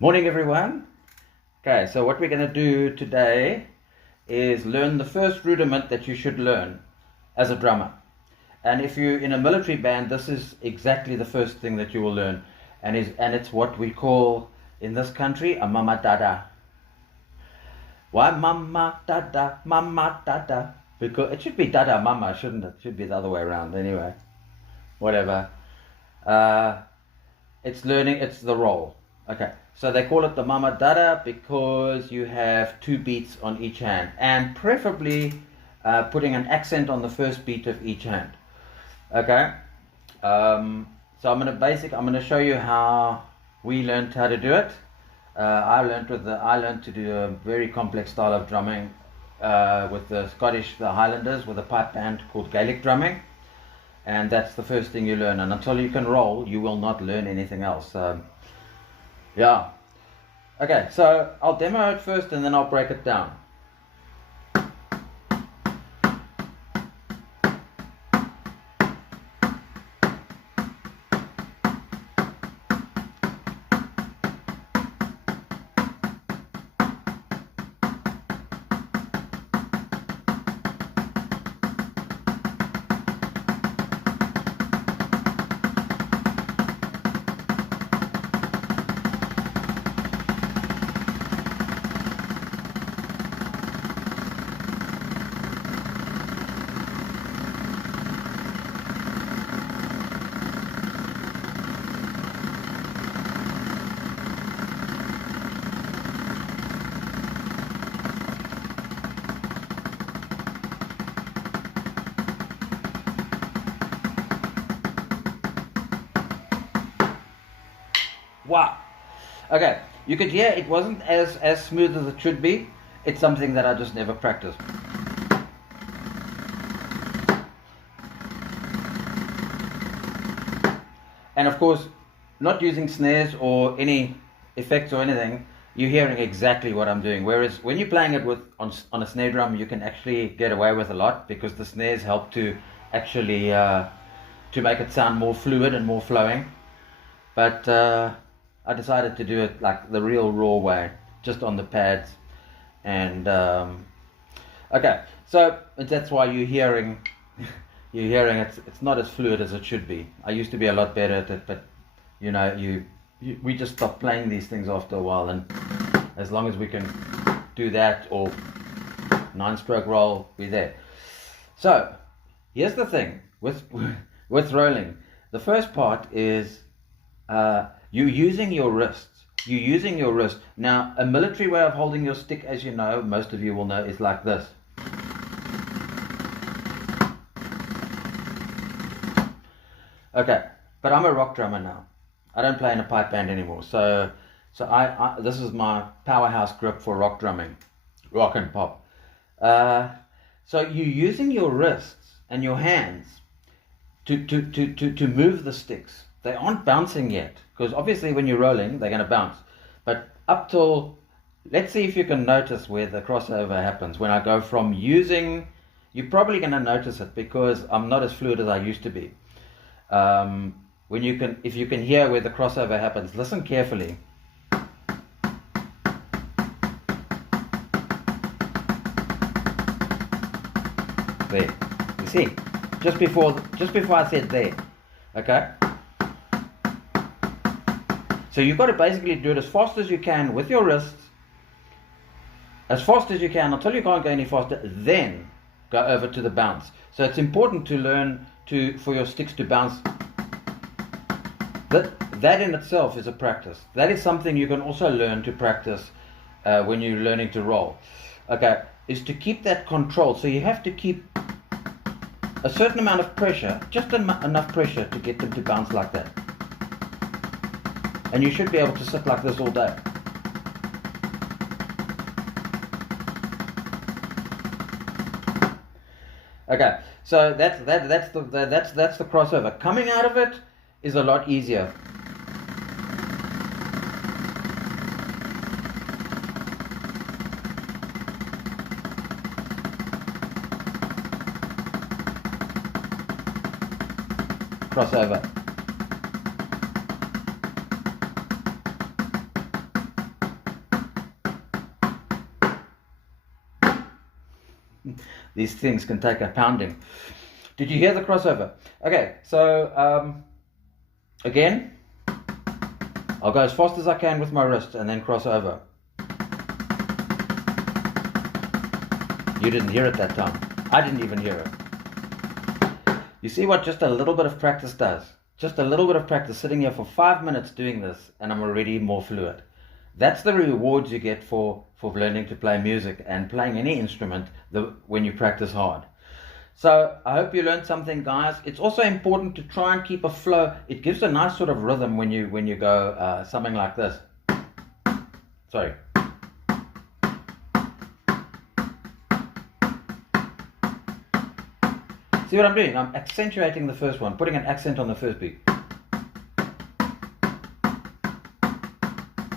Morning, everyone. Okay, so what we're going to do today is learn the first rudiment that you should learn as a drummer. And if you're in a military band, this is exactly the first thing that you will learn. And it's what we call in this country a mama dada. Why mama dada, mama dada? Because it should be dada mama, shouldn't it? It should be the other way around anyway. Whatever. Uh, it's the roll. Okay, so they call it the mama dada because you have two beats on each hand, and preferably putting an accent on the first beat of each hand. Okay, so I'm gonna show you how we learned how to do it. I learned to do a very complex style of drumming with the Highlanders, with a pipe band called Gaelic drumming. And that's the first thing you learn, and until you can roll, you will not learn anything else. Yeah. Okay, so I'll demo it first and then I'll break it down. Wow. Okay, you could hear it wasn't as smooth as it should be. It's something that I just never practiced. And of course, not using snares or any effects or anything, you're hearing exactly what I'm doing. Whereas when you're playing it on a snare drum, you can actually get away with a lot because the snares help to actually to make it sound more fluid and more flowing. But I decided to do it like the real raw way, just on the pads. And okay, so that's why you're hearing it's not as fluid as it should be. I used to be a lot better at it, but you know, we just stopped playing these things after a while, and as long as we can do that or 9-stroke roll, we're there. So here's the thing with rolling. The first part is you're using your wrists. You're using your wrist. Now, a military way of holding your stick, as you know, most of you will know, is like this. Okay, but I'm a rock drummer now. I don't play in a pipe band anymore. So this is my powerhouse grip for rock drumming, rock and pop. So you're using your wrists and your hands to move the sticks. They aren't bouncing yet, because obviously when you're rolling, they're going to bounce. But up till, let's see if you can notice where the crossover happens. When I go from using, you're probably going to notice it because I'm not as fluid as I used to be. If you can hear where the crossover happens, listen carefully. There, you see, just before I said there, okay. So you've got to basically do it as fast as you can with your wrists, as fast as you can until you can't go any faster, then go over to the bounce. So it's important to learn for your sticks to bounce. That in itself is a practice. That is something you can also learn to practice when you're learning to roll. Okay, is to keep that control. So you have to keep a certain amount of pressure, just enough pressure to get them to bounce like that. And you should be able to sit like this all day. Okay, so that's the crossover. Coming out of it is a lot easier. Crossover. these things can take a pounding. Did you hear the crossover? Okay, so again, I'll go as fast as I can with my wrist and then cross over. You didn't hear it that time. I didn't even hear it. You see what just a little bit of practice does? Just a little bit of practice, sitting here for 5 minutes doing this, and I'm already more fluid. That's the rewards you get for learning to play music and playing any instrument when you practice hard. So I hope you learned something, guys. It's also important to try and keep a flow. It gives a nice sort of rhythm when you go something like this. Sorry. See what I'm doing? I'm accentuating the first one, putting an accent on the first beat.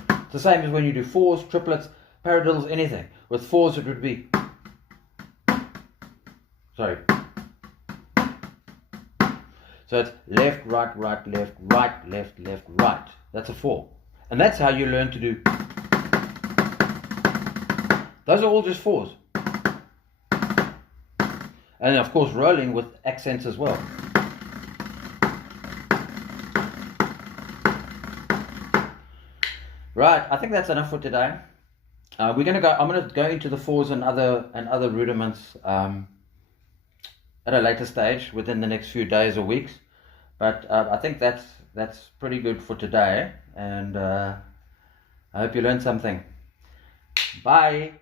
It's the same as when you do fours, triplets, paradiddles, anything. With fours it would be... Sorry. So it's left, right, right, left, right, left, left, right. That's a 4. And that's how you learn to do... Those are all just 4s. And of course rolling with accents as well. Right, I think that's enough for today. I'm gonna go into the 4s and other rudiments at a later stage within the next few days or weeks. But I think that's pretty good for today, and I hope you learned something. Bye.